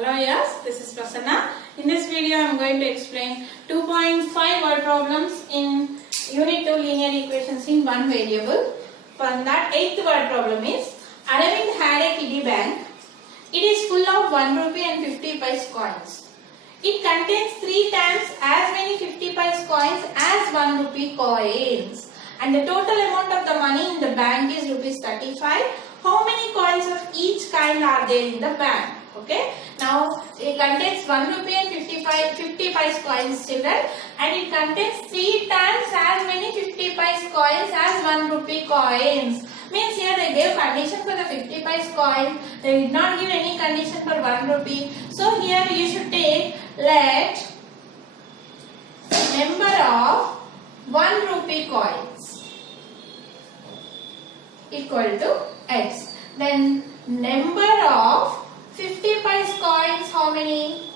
Hello, yes, this is Prasanna. In this video, I am going to explain 2.5 word problems in Unit 2 linear equations in one variable. From that, 8th word problem is Aravind had a kiddie bank. It is full of 1 rupee and 50 paise coins. It contains 3 times as many 50 paise coins as 1 rupee coins. And the total amount of the money in the bank is rupees 35. How many coins of each kind are there in the bank? Okay. Now it contains 1 rupee and 50 paise coins, children, and it contains 3 times as many 50 paise coins as 1 rupee coins. Means here they gave condition for the 50 paise coin. They did not give any condition for 1 rupee. So here you should take let number of 1 rupee coins equal to x. Then number of 50 paise coins, how many?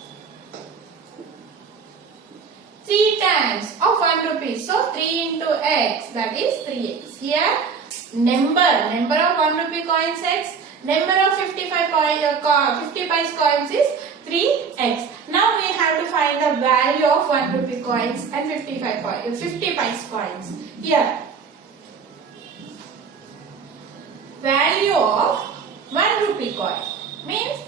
3 times of 1 rupee. So 3 into x, that is 3x. Here number of 1 rupee coins x, number of 50 paise coins is 3x. Now we have to find the value of 1 rupee coins and 50 paise coins. Here value of 1 rupee coin means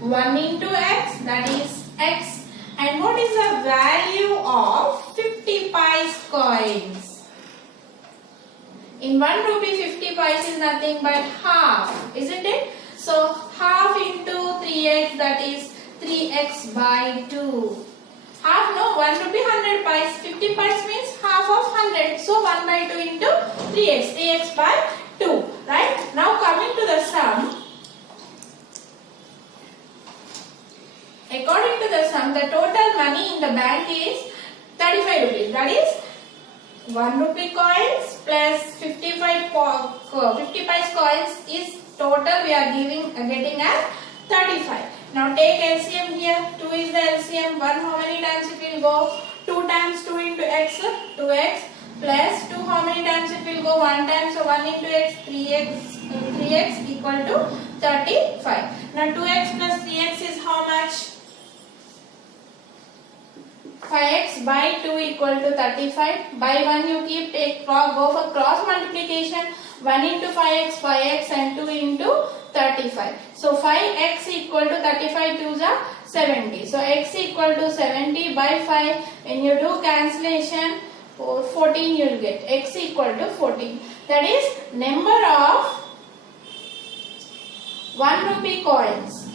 1 into x, that is x. And what is the value of 50 paise coins? In 1 rupee 50 paise is nothing but half, isn't it? So half into 3x, that is 3x by 2. Half, no, 1 rupee 100 paise. 50 paise means half of 100. So 1 by 2 into 3x, 3x by 2. Right? Now coming to the sum. According to the sum, the total money in the bank is 35 rupees. That is 1 rupee coins plus 50 paise coins is total we are getting as 35. Now take LCM here. 2 is the LCM. 1 how many times it will go? 2 times 2 into x, 2x plus 2 how many times it will go? 1 time. So 1 into x, 3x equal to 35. Now 2x plus 3x is how much? 5x by 2 equal to 35. By 1 you go for cross multiplication. 1 into 5x, 5x and 2 into 35. So 5x equal to 35 2s are 70. So x equal to 70 by 5. When you do cancellation, 14 you will get. X equal to 14. That is number of 1 rupee coins.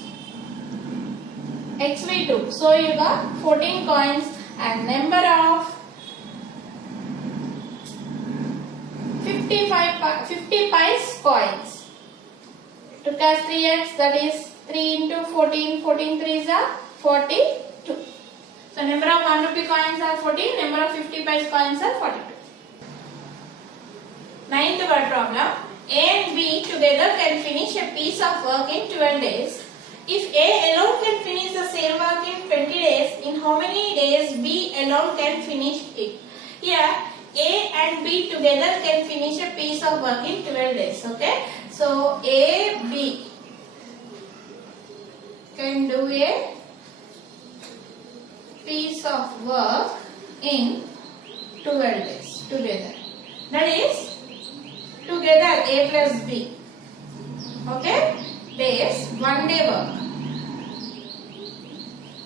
X by 2. So you got 14 coins and number of 50 paise coins. Took as 3x, that is 3 into 14. 14 3s are 42. So number of 1 rupee coins are 14. Number of 50 paise coins are 42. 9th word problem. A and B together can finish a piece of work in 12 days. If A alone can finish the same work in 20 days, in how many days B alone can finish it? Here A and B together can finish a piece of work in 12 days. Okay. So A, B can do a piece of work in 12 days together. That is together A plus B. Okay. Days, 1 day work.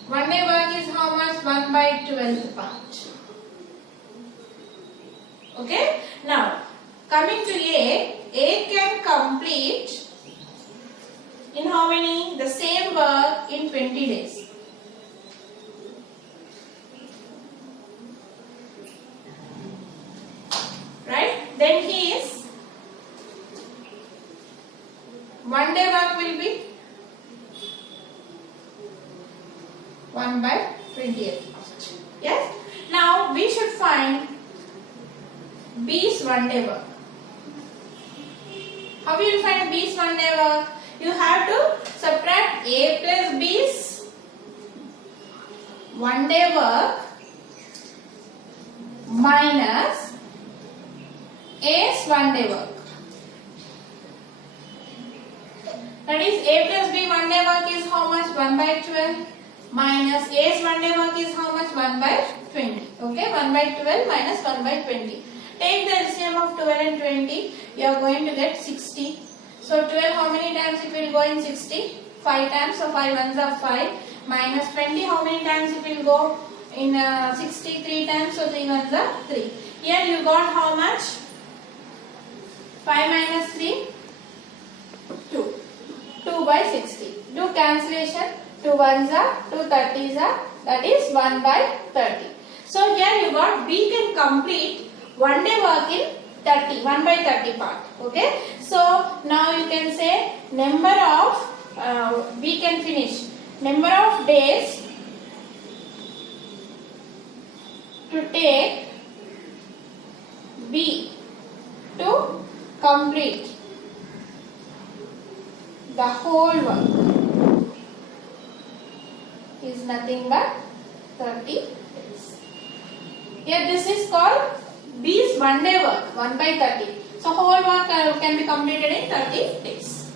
1 day work is how much? 1 by 12th part. Okay. Now, coming to A can complete in how many? The same work in 20 days. Right? Then his 1 day work will be 1 by 20th. Yes. Now we should find B's 1 day work. How will you find B's 1 day work? You have to subtract A plus B's 1 day work minus A's 1 day work. That is A plus B one day work is how much? 1 by 12 minus A's one day work is how much? 1 by 20. Okay, 1 by 12 minus 1 by 20. Take the LCM of 12 and 20. You are going to get 60. So 12 how many times it will go in 60? 5 times. So 5 ones are 5. Minus 20 how many times it will go in 60? 3 times. So 3 ones are 3. Here you got how much? 5 minus 3? 2. 2 by 60. Do cancellation. 2 ones are, 2 30s are, that is 1 by 30. So here you got B can complete one day work in 30, 1 by 30 part. Okay. So now you can say number of, B can finish, number of days to take B to complete the whole work is nothing but 30 days. Here this is called B's one day work, 1 by 30. So whole work can be completed in 30 days.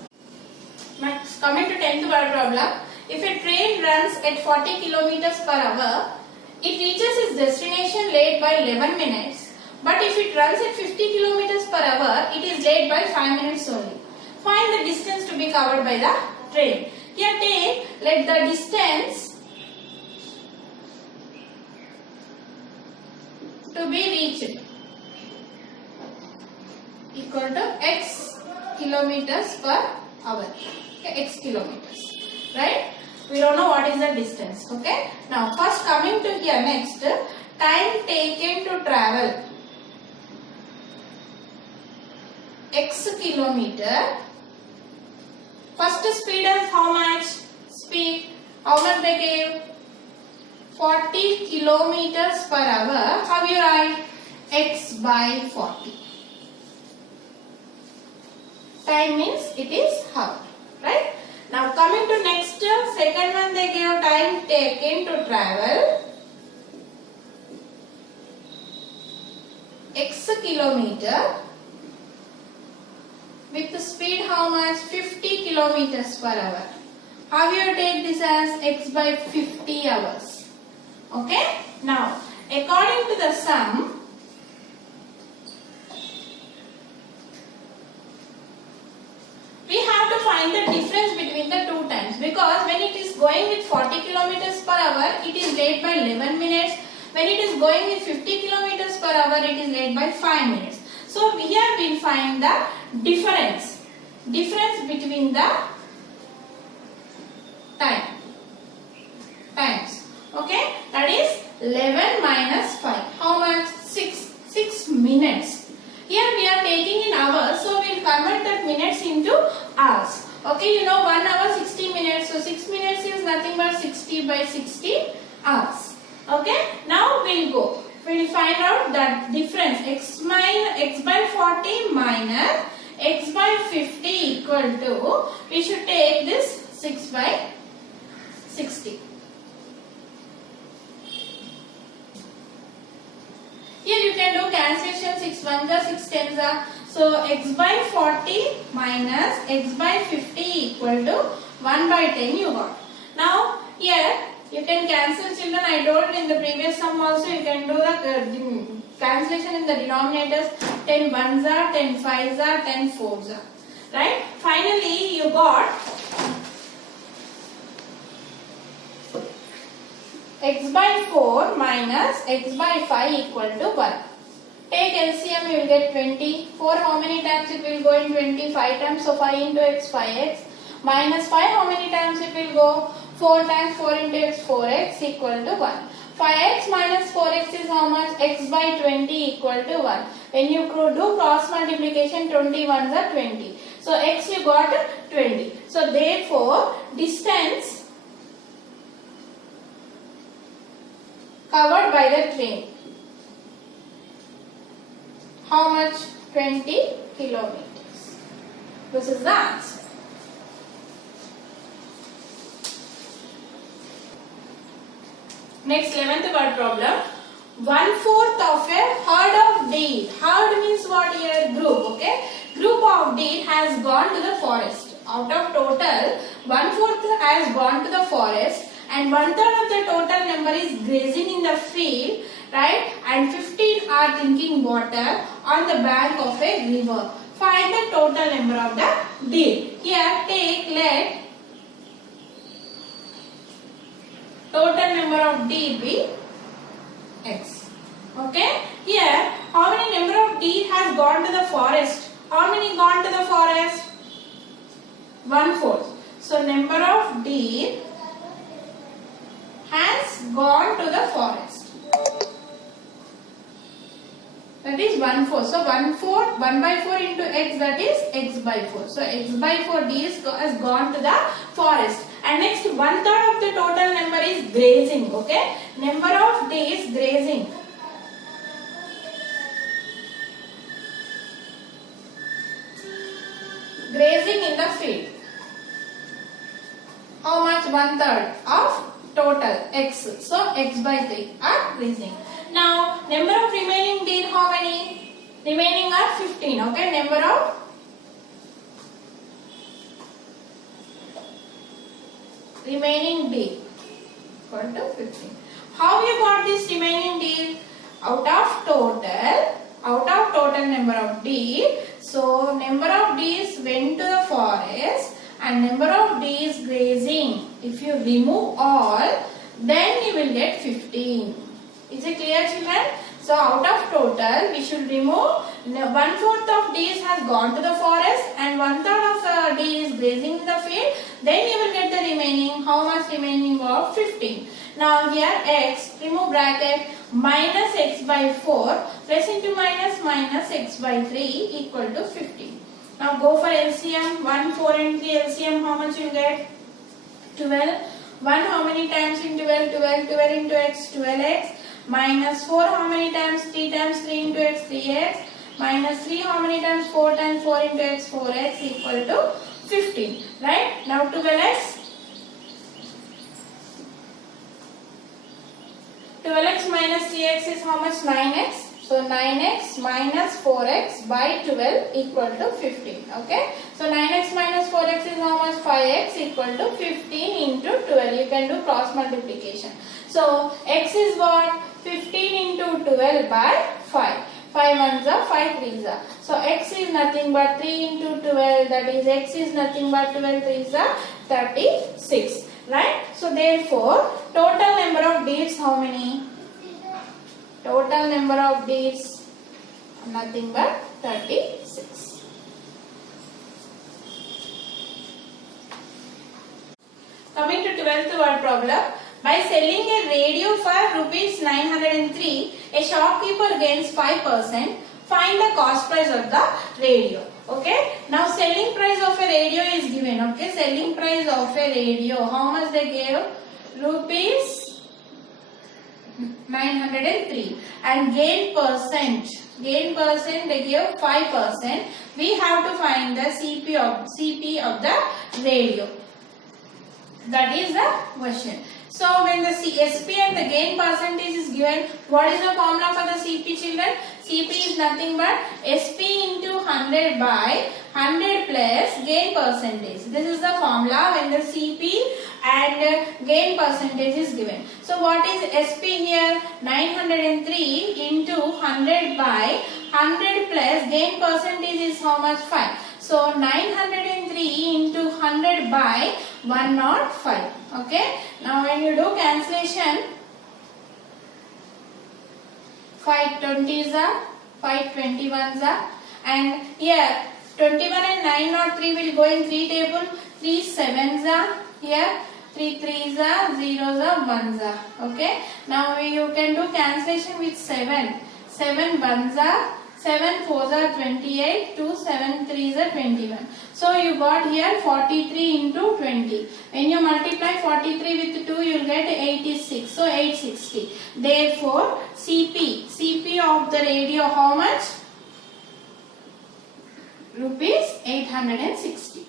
Next, coming to 10th word problem. If a train runs at 40 kilometers per hour, it reaches its destination late by 11 minutes. But if it runs at 50 kilometers per hour, it is late by 5 minutes only. Find the distance to be covered by the train. Here let the distance to be reached equal to x kilometers per hour. Okay, x kilometers. Right? We don't know what is the distance. Okay. Now first coming to here next, time taken to travel x kilometer. First speed is how much? Speed. How much they gave? 40 kilometers per hour. How you write? X by 40. Time means it is hour. Right? Now coming to next, second one they gave time taken to travel x kilometer with the speed how much? 50 kilometers per hour. How you take this as x by 50 hours? Okay. Now according to the sum, we have to find the difference between the two times, because when it is going with 40 kilometers per hour, it is late by 11 minutes. When it is going with 50 kilometers per hour, it is late by 5 minutes. So here we will find the difference between the times. Okay, that is 11 minus 5. How much? 6 minutes. Here we are taking in hours, so we will convert that minutes into hours. Okay, you know 1 hour 60 minutes, so 6 minutes is nothing but 60 by 60 hours. Okay, now we will go. We will find out that difference x by 40 minus x by 50 equal to, we should take this 6 by 60. Here you can do cancellation, 6 ones are 6 tens are. So x by 40 minus x by 50 equal to 1 by 10 you got. Now here you can cancel, children. I told in the previous sum also you can do the cancellation in the denominators. 10 ones are, 10 fives are, 10 fours are. Right? Finally you got x by 4 minus x by 5 equal to 1. Take LCM, you will get 20. 4 how many times it will go in 20? 5 times. So 5 into x, 5x. Minus 5 how many times it will go? 4 times. 4 into x, 4x equal to 1. 5x minus 4x is how much? X by 20 equal to 1. When you do cross multiplication, 21s are 20. So x you got 20. So therefore distance covered by the train, how much? 20 kilometers. This is the answer. Next 11th word problem. 1/4 of a herd of deer. Herd means what here? Group. Okay. Group of deer has gone to the forest Out of total, 1/4 has gone to the forest and 1/3 of the total number is grazing in the field, right? And 15 are drinking water on the bank of a river. Find the total number of the deer. Here let total number of deer be X. Okay? Here, how many number of deer has gone to the forest? How many gone to the forest? 1/4. So, number of deer has gone to the forest. That is 1/4. So, 1/4, 1/4 into x, that is x by 4. So, x by 4 deer has gone to the forest. And next, 1/3 of the total number is grazing. Okay? Number of deer grazing. Grazing in the field. How much? 1/3 of total x. So x by 3 are grazing. Now number of remaining deer, how many? Remaining are 15. Okay, number of remaining deer equal to 15. How you got this remaining deer? Out of total number of deer. So number of deer went to the forest and number of deer grazing. If you remove all, then you will get 15. Is it clear, children? So out of total, we should remove 1/4 of deer has gone to the forest and 1/3 of the deer is grazing in the field. Then you will get the remaining. How much remaining of 15? Now here x, remove bracket, minus x by 4 plus into minus x by 3 equal to 15. Now go for LCM. 1, 4 and 3 LCM, how much you get? 12. 1 how many times in 12? 12 into x, 12x. Minus 4 how many times? 3 times 3 into x, 3x. Minus 3 how many times? 4 times 4 into x, 4x equal to 15. Right? Now 12x. 12x minus 3x is how much? 9x. So 9x minus 4x by 12 equal to 15. Okay. So 9x minus 4x is how much? 5x equal to 15 into 12. You can do cross multiplication. So x is what? 15 into 12 by 5. 5 ones are 5 threes are. So x is nothing but 3 into 12. That is x is nothing but 12 threes are 36. Right? So therefore, total number of deers how many? Total number of deers nothing but 36. Coming to 12th word problem. By selling a radio for rupees 903, a shopkeeper gains 5%. Find the cost price of the radio. Okay. Now selling price of a radio is given. Okay. Selling price of a radio. How much they gave? Rupees 903. And gain percent they give 5%. We have to find the CP of the radio. That is the question. So when the SP and the gain percentage is given, what is the formula for the CP, children? CP is nothing but SP into 100 by 100 plus gain percentage. This is the formula when the CP and gain percentage is given. So what is SP here? 903 into 100 by 100 plus gain percentage is how much? 5. So 903 into 100 by 105. Okay. Now when you do cancellation, 5 20s are, 5 21s are, and here 21 and 903 will go in 3 table. 3 7s are here. 3 3s are, 0s are, 1s are. Okay. Now you can do cancellation with 7. 7 1s are, 7 4s are 28, 2 7 3s are 21. So you got here 43 into 20. When you multiply 43 with 2, you will get 86. So 860. Therefore, CP of the radio how much? Rupees 860.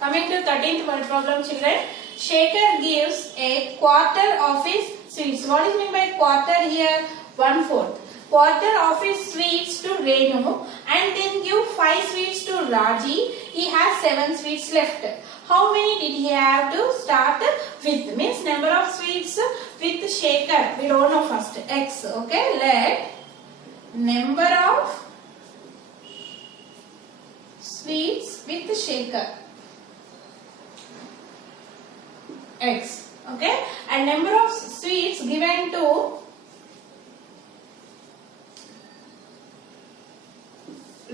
Coming to 13th word problem, children. Shaker gives a quarter of his sweets. What is meant by quarter here? 1/4. quarter of his sweets to Renu and then give 5 sweets to Raji, he has 7 sweets left. How many did he have to start with? Means number of sweets with Shekhar. We don't know first. X. Okay. Let number of sweets with Shekhar. X. Okay. And number of sweets given to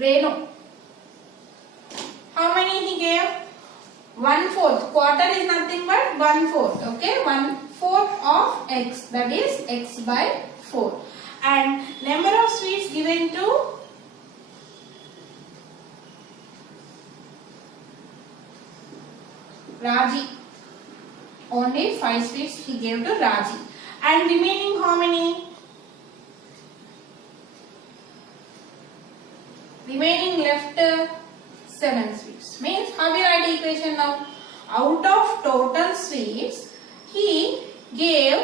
Renu. How many he gave? 1/4. Quarter is nothing but 1/4. Okay, 1/4 of x. That is x by 4. And number of sweets given to Raji. Only 5 sweets he gave to Raji. And remaining how many? Remaining left 7 sweets. Means how we write the equation now? Out of total sweets, he gave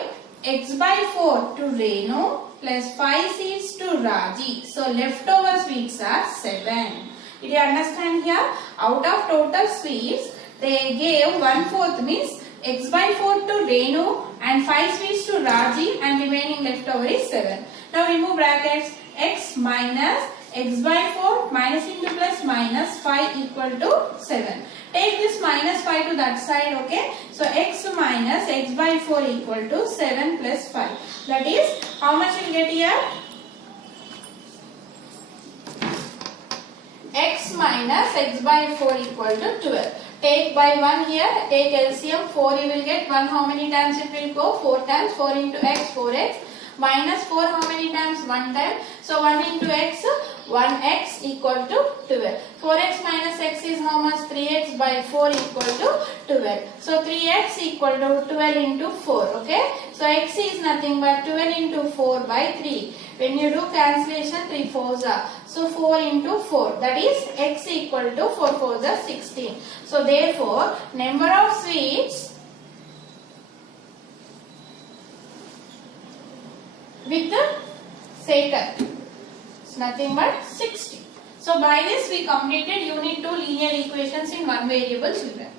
x by 4 to Renu plus 5 seeds to Raji. So leftover sweets are 7. Did you understand here? Out of total sweets, they gave 1/4 means x by 4 to Renu and 5 sweets to Raji and remaining leftover is 7. Now remove brackets. X minus x by 4 minus into plus minus 5 equal to 7. Take this minus 5 to that side, okay? So x minus x by 4 equal to 7 plus 5. That is, how much you will get here? X minus x by 4 equal to 12. Take by 1 here, take LCM 4 you will get 1 how many times it will go? 4 times 4 into x, 4x. Minus 4 how many times? 1 time. So 1 into x, 1x equal to 12. 4x minus x is how much? 3x by 4 equal to 12. So 3x equal to 12 into 4. Okay. So x is nothing but 12 into 4 by 3. When you do cancellation, 3 4s are. So 4 into 4. That is x equal to 4 4s are 16. So therefore, number of sweets with the Shekhar. It's nothing but 60. So by this we completed unit 2 linear equations in one variable children.